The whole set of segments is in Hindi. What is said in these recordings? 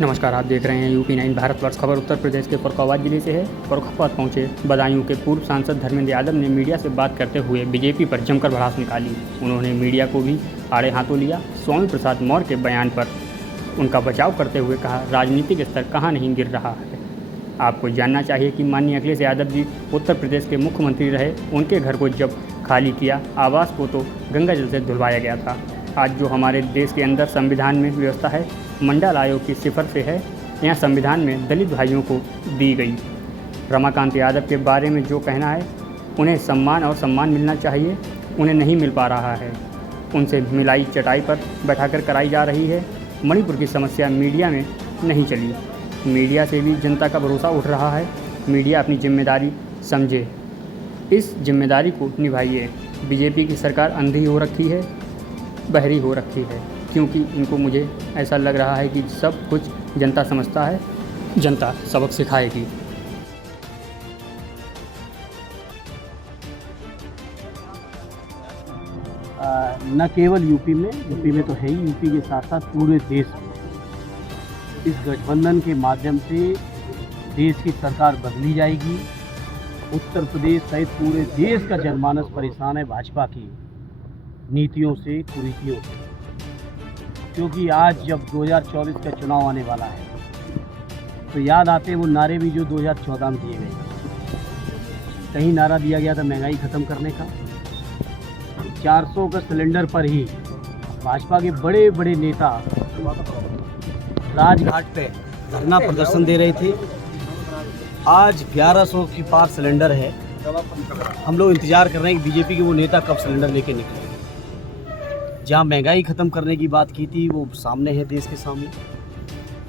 नमस्कार, आप देख रहे हैं यूपी 9 भारतवर्ष खबर। उत्तर प्रदेश के फर्रुखाबाद जिले से है। फर्रुखाबाद पहुंचे बदायूं के पूर्व सांसद धर्मेंद्र यादव ने मीडिया से बात करते हुए बीजेपी पर जमकर भड़ास निकाली। उन्होंने मीडिया को भी आड़े हाथों लिया। स्वामी प्रसाद मौर्य के बयान पर उनका बचाव करते हुए कहा, राजनीतिक स्तर कहाँ नहीं गिर रहा है। आपको जानना चाहिए कि माननीय अखिलेश यादव जी उत्तर प्रदेश के मुख्यमंत्री रहे। उनके घर को जब खाली किया, आवास को तो गंगा जल से धुलवाया गया था। आज जो हमारे देश के अंदर संविधान में व्यवस्था है, मंडल आयोग की सिफर से है, यहाँ संविधान में दलित भाइयों को दी गई। रमाकांत यादव के बारे में जो कहना है, उन्हें सम्मान मिलना चाहिए, उन्हें नहीं मिल पा रहा है। उनसे मिलाई चटाई पर बैठाकर कराई जा रही है। मणिपुर की समस्या मीडिया में नहीं चली। मीडिया से भी जनता का भरोसा उठ रहा है। मीडिया अपनी जिम्मेदारी समझे, इस जिम्मेदारी को निभाइए। बीजेपी की सरकार अंधी हो रखी है, बहरी हो रखी है, क्योंकि इनको मुझे ऐसा लग रहा है कि सब कुछ जनता समझता है, जनता सबक सिखाएगी। न केवल यूपी में तो है ही, यूपी के साथ साथ पूरे देश में इस गठबंधन के माध्यम से देश की सरकार बदली जाएगी। उत्तर प्रदेश सहित पूरे देश का जनमानस परेशान है भाजपा की नीतियों से, कुरीतियों से। क्योंकि आज जब 2024 का चुनाव आने वाला है तो याद आते वो नारे भी जो 2014 में दिए गए। कहीं नारा दिया गया था महंगाई ख़त्म करने का। 400 का सिलेंडर पर ही भाजपा के बड़े बड़े नेता राजघाट पे धरना प्रदर्शन दे रहे थे। आज 1100 की पार सिलेंडर है। हम लोग इंतज़ार कर रहे हैं कि बीजेपी के वो नेता कब सिलेंडर लेके निकले। जहाँ महंगाई ख़त्म करने की बात की थी वो सामने है, देश के सामने।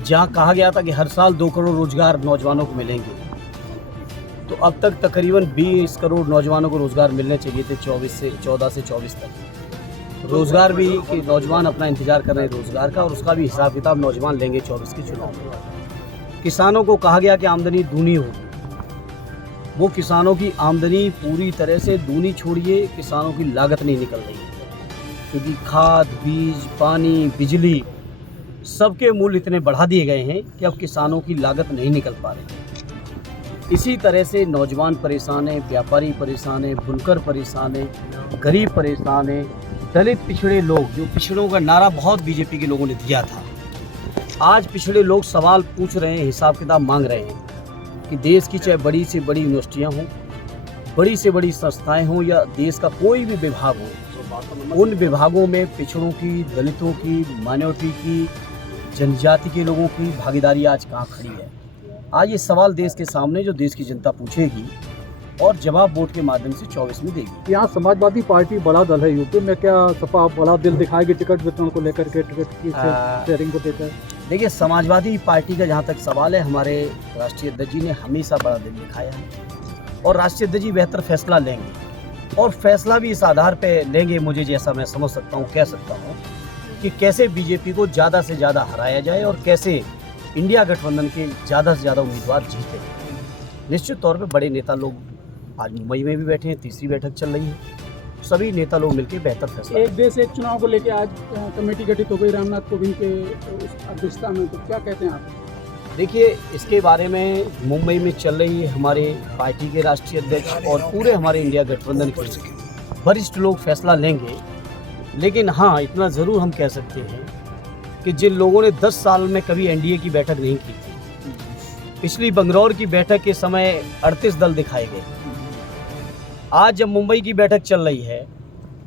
जहाँ कहा गया था कि हर साल 2 करोड़ रोज़गार नौजवानों को मिलेंगे, तो अब तक तकरीबन 20 करोड़ नौजवानों को रोज़गार मिलने चाहिए थे 14 से 24 तक। रोज़गार भी कि नौजवान अपना इंतज़ार कर रहे हैं रोज़गार का, और उसका भी हिसाब किताब नौजवान लेंगे 24 के चुनाव में। किसानों को कहा गया कि आमदनी दूनी होगी। वो किसानों की आमदनी पूरी तरह से दूनी छोड़िए, किसानों की लागत नहीं निकल रही है, क्योंकि खाद, बीज, पानी, बिजली सबके मूल्य इतने बढ़ा दिए गए हैं कि अब किसानों की लागत नहीं निकल पा रही। इसी तरह से नौजवान परेशान है, व्यापारी परेशान है, बुनकर परेशान है, गरीब परेशान है, दलित पिछड़े लोग, जो पिछड़ों का नारा बहुत बीजेपी के लोगों ने दिया था, आज पिछड़े लोग सवाल पूछ रहे हैं, हिसाब किताब मांग रहे हैं कि देश की चाहे बड़ी से बड़ी यूनिवर्सिटियाँ हों, बड़ी से बड़ी संस्थाएं हों, या देश का कोई भी विभाग हो, उन विभागों में पिछड़ों की, दलितों की, माइनॉरिटी की, जनजाति के लोगों की भागीदारी आज कहाँ खड़ी है। आज ये सवाल देश के सामने, जो देश की जनता पूछेगी और जवाब वोट के माध्यम से 24 में देगी। यहाँ समाजवादी पार्टी बड़ा दल है यूपी में, क्या सपा बड़ा दिल दिखाएगी टिकट वितरण को लेकर के, टिकट की शेयरिंग को लेकर? देखिए, समाजवादी पार्टी का जहाँ तक सवाल है, हमारे राष्ट्रीय अध्यक्ष जी ने हमेशा बड़ा दिल दिखाया है, और राष्ट्रीय अध्यक्ष जी बेहतर फैसला लेंगे, और फैसला भी इस आधार पे लेंगे, मुझे जैसा मैं समझ सकता हूँ, कह सकता हूँ, कि कैसे बीजेपी को ज़्यादा से ज़्यादा हराया जाए और कैसे इंडिया गठबंधन के ज़्यादा से ज़्यादा उम्मीदवार जीते। निश्चित तौर पे बड़े नेता लोग आज मुंबई में भी बैठे हैं, तीसरी बैठक चल रही है, सभी नेता लोग मिलकर बेहतर फैसला। एक देश एक चुनाव को लेकर आज कमेटी गठित हो गई रामनाथ कोविंद के अध्यक्षता में, तो क्या कहते हैं आप? देखिए, इसके बारे में मुंबई में चल रही है, हमारे पार्टी के राष्ट्रीय अध्यक्ष और पूरे हमारे इंडिया गठबंधन के वरिष्ठ लोग फैसला लेंगे। लेकिन हाँ, इतना ज़रूर हम कह सकते हैं कि जिन लोगों ने 10 साल में कभी एनडीए की बैठक नहीं की थी, पिछली बंगलौर की बैठक के समय 38 दल दिखाए गए। आज जब मुंबई की बैठक चल रही है,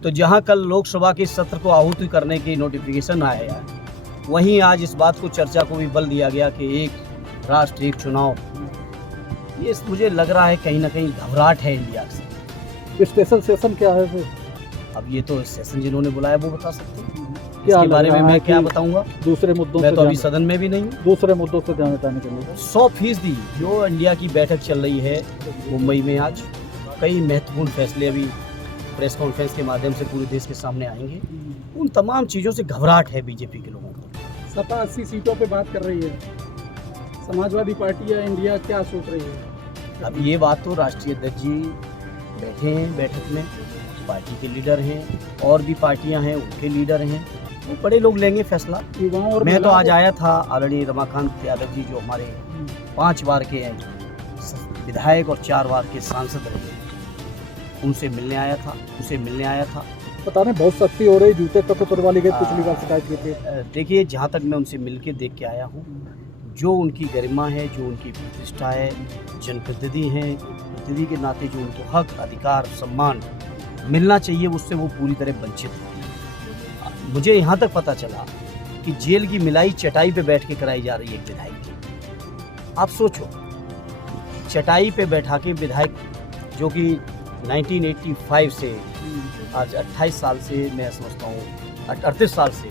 तो जहां कल लोकसभा के सत्र को आहूति करने की नोटिफिकेशन आया, वहीं आज इस बात को, चर्चा को भी बल दिया गया कि एक राष्ट्र एक चुनाव। ये मुझे लग रहा है कहीं ना कहीं घबराहट है इंडिया से। स्पेशल सेशन क्या है फिर? अब ये तो सेशन जिन्होंने बुलाया वो बता सकते हैं। क्या इसके बारे में मैं क्या बताऊंगा? दूसरे मुद्दों मैं तो अभी सदन में भी नहीं हूँ। दूसरे मुद्दों से ध्यान हटाने के लिए 100% जो इंडिया की बैठक चल रही है मुंबई में, आज कई महत्वपूर्ण फैसले अभी प्रेस कॉन्फ्रेंस के माध्यम से पूरे देश के सामने आएंगे। उन तमाम चीज़ों से घबराहट है बीजेपी के लोगों को। सपा 80 सीटों पे बात कर रही है, समाजवादी पार्टी या इंडिया क्या सोच रही है? अब ये बात तो राष्ट्रीय अध्यक्ष जी बैठे हैं बैठक में, पार्टी के लीडर हैं, और भी पार्टियां हैं उनके लीडर हैं, वो बड़े लोग लेंगे फैसला। युवाओं और मैं तो आज महिलाओं आया था, आदरणीय रमाकांत यादव जी जो हमारे 5 बार के विधायक और 4 बार के सांसद रहे, उनसे मिलने आया था, को पता नहीं बहुत सख्ती हो रही, जूते तक तो वाली गई, पिछली बार शिकायत की थी। देखिए, जहाँ तक मैं उनसे मिल के देख के आया हूँ, जो उनकी गरिमा है, जो उनकी प्रतिष्ठा है, जनप्रतिनिधि हैं, प्रतिनिधि के नाते जो उनको हक, अधिकार, सम्मान मिलना चाहिए, उससे वो पूरी तरह वंचित है। मुझे यहाँ तक पता चला कि जेल की मिलाई चटाई पे बैठ के कराई जा रही है एक विधायक की। आप सोचो, चटाई पे बैठा के विधायक जो कि 1985 से आज 28 साल से, मैं समझता हूँ 38 साल से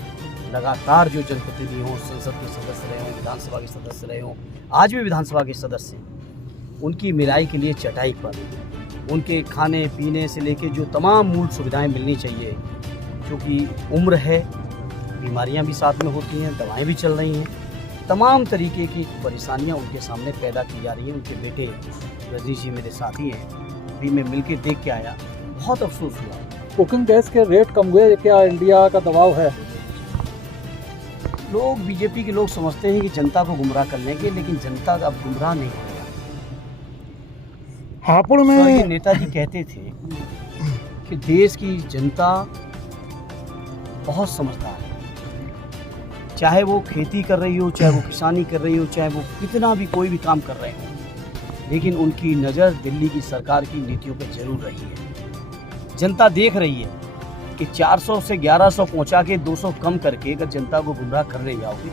लगातार जो जनप्रतिनिधि हों, संसद के सदस्य रहे हों, विधानसभा के सदस्य रहे हों, आज भी विधानसभा के सदस्य हैं, उनकी मिलाई के लिए चटाई पर उनके खाने पीने से लेके जो तमाम मूल सुविधाएं मिलनी चाहिए, क्योंकि उम्र है, बीमारियां भी साथ में होती हैं, दवाएं भी चल रही हैं, तमाम तरीके की परेशानियां उनके सामने पैदा की जा रही हैं। उनके बेटे रजनीश जी मेरे साथी हैं, अभी मैं मिल के देख के आया, बहुत अफसोस हुआ। कुकिंग गैस के रेट कम हुए, क्या इंडिया का दबाव है? लोग, बीजेपी के लोग समझते हैं कि जनता को गुमराह कर लेंगे, लेकिन जनता अब गुमराह नहीं होगा। हापुड़ स्वर्गीय में नेताजी कहते थे कि देश की जनता बहुत समझदार है, चाहे वो खेती कर रही हो, चाहे वो किसानी कर रही हो, चाहे वो कितना भी कोई भी काम कर रहे हो, लेकिन उनकी नज़र दिल्ली की सरकार की नीतियों पर जरूर रही है। जनता देख रही है कि 400 से 1100 पहुंचा के 200 कम करके अगर जनता को गुमराह कर ले जाओगे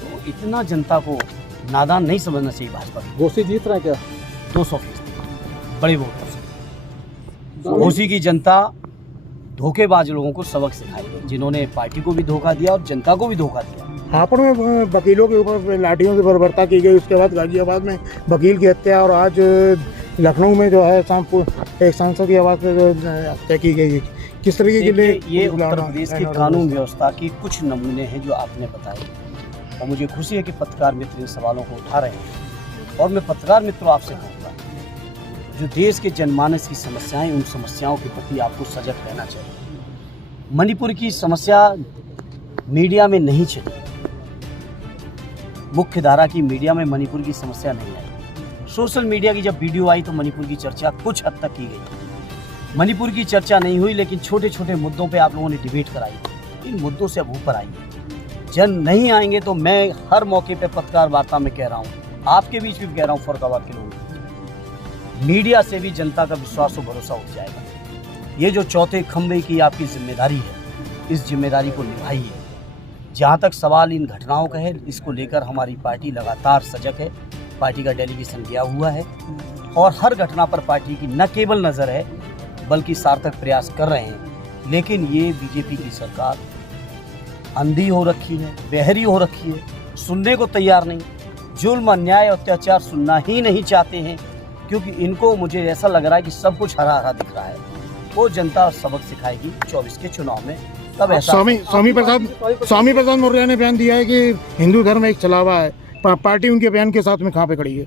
तो इतना जनता को नादान नहीं समझना चाहिए भाजपा को। घोसी जीत रहा है क्या? 200% बड़े वोटों से घोसी की जनता धोखेबाज लोगों को सबक सिखाएगी, जिन्होंने पार्टी को भी धोखा दिया और जनता को भी धोखा दिया। हापुड़ में वकीलों के ऊपर लाठियों से बर्बरता की गई, उसके बाद गाजियाबाद में वकील की हत्या, और आज लखनऊ में जो है एक सांसद की आवाज़ पर हत्या की गई। किस तरीके के लिए ये उत्तर प्रदेश की कानून व्यवस्था के कुछ नमूने हैं जो आपने बताए, और मुझे खुशी है कि पत्रकार मित्र इन सवालों को उठा रहे हैं। और मैं पत्रकार मित्रों आपसे कहूँगा, जो देश के जनमानस की समस्याएं, उन समस्याओं के प्रति आपको सजग रहना चाहिए। मणिपुर की समस्या मीडिया में नहीं चली, मुख्य धारा की मीडिया में मणिपुर की समस्या नहीं आई। सोशल मीडिया की जब वीडियो आई तो मणिपुर की चर्चा कुछ हद तक की गई। मणिपुर की चर्चा नहीं हुई, लेकिन छोटे छोटे मुद्दों पे आप लोगों ने डिबेट कराई। इन मुद्दों से अब ऊपर आइए। जन नहीं आएंगे तो मैं हर मौके पे पत्रकार वार्ता में कह रहा हूँ, आपके बीच भी कह रहा हूँ, फरुखाबाद के लोगों, मीडिया से भी जनता का विश्वास और भरोसा उठ जाएगा। ये जो चौथे खंभे की आपकी जिम्मेदारी है, इस जिम्मेदारी को निभाइए। जहाँ तक सवाल इन घटनाओं का है, इसको लेकर हमारी पार्टी लगातार सजग है। पार्टी का डेलीगेशन गया हुआ है और हर घटना पर पार्टी की न केवल नज़र है बल्कि सार्थक प्रयास कर रहे हैं। लेकिन ये बीजेपी की सरकार अंधी हो रखी है, बहरी हो रखी है, सुनने को तैयार नहीं, जुल्म, अन्याय, अत्याचार सुनना ही नहीं चाहते हैं, क्योंकि इनको, मुझे ऐसा लग रहा है कि सब कुछ हरा हरा दिख रहा है। वो जनता सबक सिखाएगी 24 के चुनाव में, तब ऐसा। स्वामी प्रसाद मौर्य ने बयान दिया है कि हिंदू धर्म एक छलावा है, पार्टी उनके बयान के साथ में कहाँ पे खड़ी है?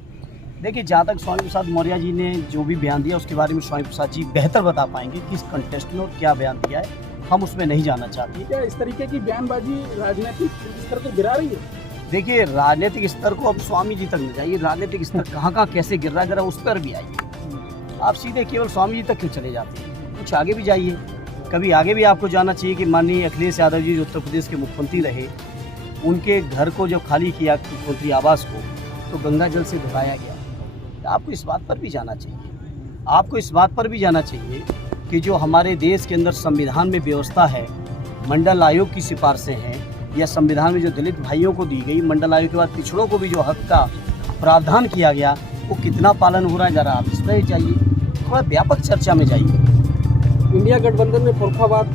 देखिए, जहाँ तक स्वामी प्रसाद मौर्य जी ने जो भी बयान दिया उसके बारे में स्वामी प्रसाद जी बेहतर बता पाएंगे किस कंटेस्ट में और क्या बयान दिया है, हम उसमें नहीं जाना चाहते। क्या इस तरीके की बयानबाजी राजनीतिक स्तर को गिरा रही है? देखिए, राजनीतिक स्तर को अब स्वामी जी तक न जाइए, राजनीतिक स्तर कहाँ कहाँ कैसे गिर रहा है जरा उस पर भी आइए। आप सीधे केवल स्वामी जी तक क्यों चले जाते हैं? कुछ आगे भी जाइए। कभी आगे भी आपको जाना चाहिए कि माननीय अखिलेश यादव जी जो उत्तर प्रदेश के मुख्यमंत्री रहे, उनके घर को जब खाली किया मुख्यमंत्री आवास को, तो गंगा जल से धुलाया गया। आपको इस बात पर भी जाना चाहिए। आपको इस बात पर भी जाना चाहिए कि जो हमारे देश के अंदर संविधान में व्यवस्था है, मंडल आयोग की सिफारिशें हैं, या संविधान में जो दलित भाइयों को दी गई, मंडल आयोग के बाद पिछड़ों को भी जो हक का प्रावधान किया गया, वो कितना पालन हो रहा है, ज़रा आप इस पर जाइए, थोड़ा व्यापक चर्चा में जाइए। इंडिया गठबंधन में फरुखाबाद